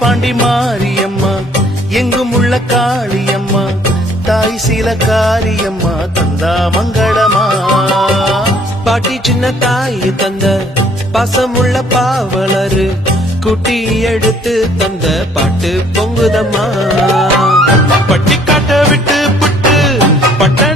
பாண்டி மாரியம்மா எங்கும் உள்ள காளியம்மா தாய் சீல காரியம்மா தந்தா மங்களமா பாட்டி சின்ன தாய் தந்த பாசமுள்ள பாவலரு குட்டி எடுத்து தந்த பாட்டு பொங்குதம்மா. பட்டி காட்ட விட்டு புட்டு பட்ட